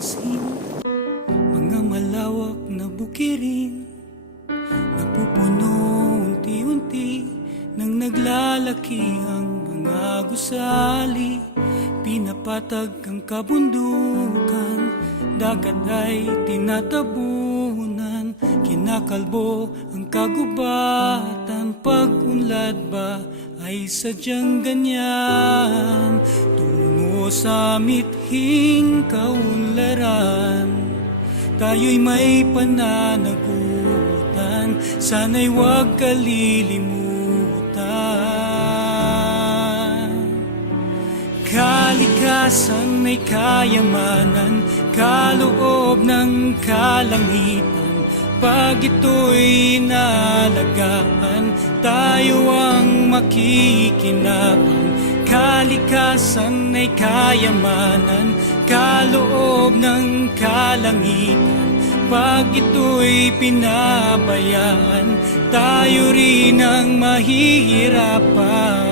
napapansin. Mga malawak na bukirin, napupuno unti-unti nang naglalaki ang mga gusali. Pinapatag ang kabundukan, dagat ay tinatabunan. Kinakalbo ang kagubatan, pag-unlad ba ay sadyang ganyan? Tungo sa mithing kaunlaran, tayo'y may pananagutan, sana'y huwag kalilimutan. Kalikasan ay kayamanan, kaloob ng kalangitan. Pag ito'y naalagaan, tayo ang makikinabang. Kalikasan ay kayamanan, kaloob ng kalangitan. Pag ito'y pinabayaan, tayo rin ang mahihirapan.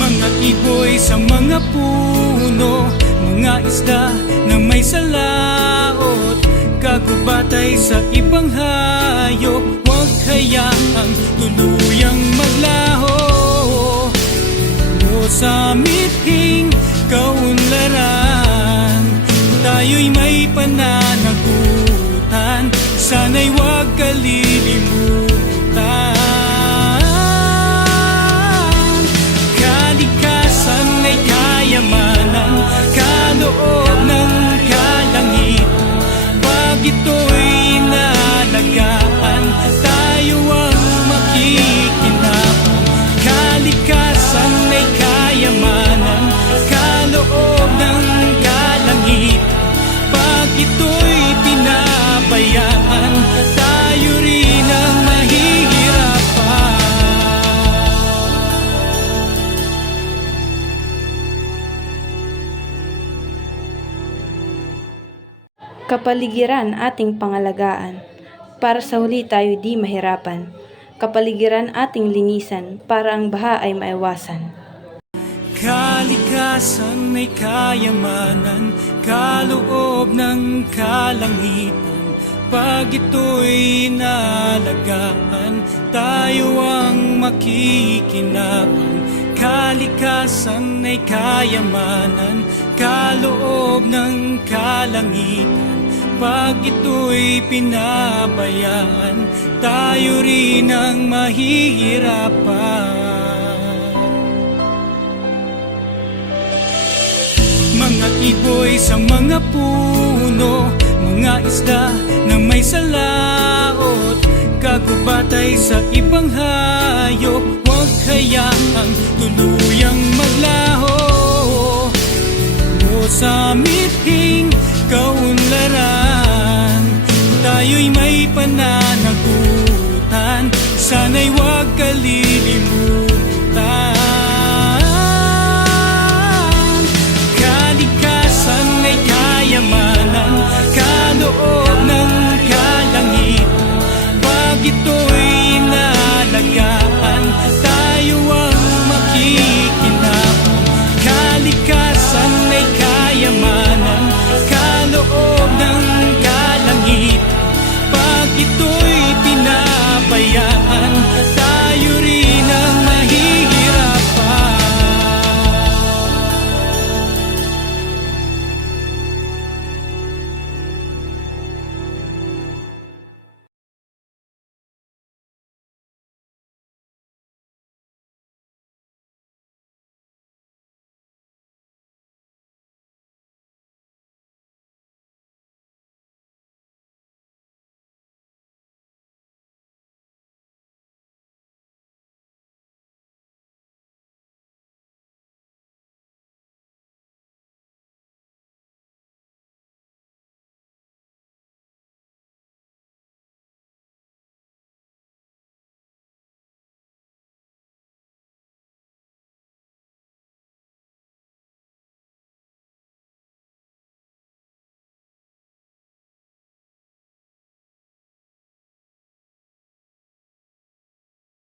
Mga iboy sa mga puno, mga isda na may salaot, kagubatay sa ibang hayop, huwag hayaang tuluyang maglaho. O sa mithing kaunlaran, tayo'y may pananagutan, sana'y huwag kalilimutan. Kalikasan ay kayamanan, kaloob ng kalangitan. Pag ito'y naalagaan, tayo ang makikinabang. Kalikasan ay kayamanan, kaloob ng kalangitan. Pag ito'y pinabayaan, tayo rin ang mahihirapan. Kapaligiran ating pangalagaan, para sa huli tayo di mahirapan. Kapaligiran ating linisan, para ang baha ay maiwasan. Kalikasan ay kayamanan, kaloob ng kalangitan. Pag ito'y naalagaan, tayo ang makikinabang. Kalikasan ay kayamanan, kaloob ng kalangitan. Pag ito'y pinabayaan, tayo rin ang mahihirapan. Mga iboy sa mga puno, mga isda na may salaot, kagubatay sa ibang hayop, huwag hayaang tuluyang maglaho. O sa mithing kaunlaran, tayo'y may pananagutan, sana'y huwag kalilimutan.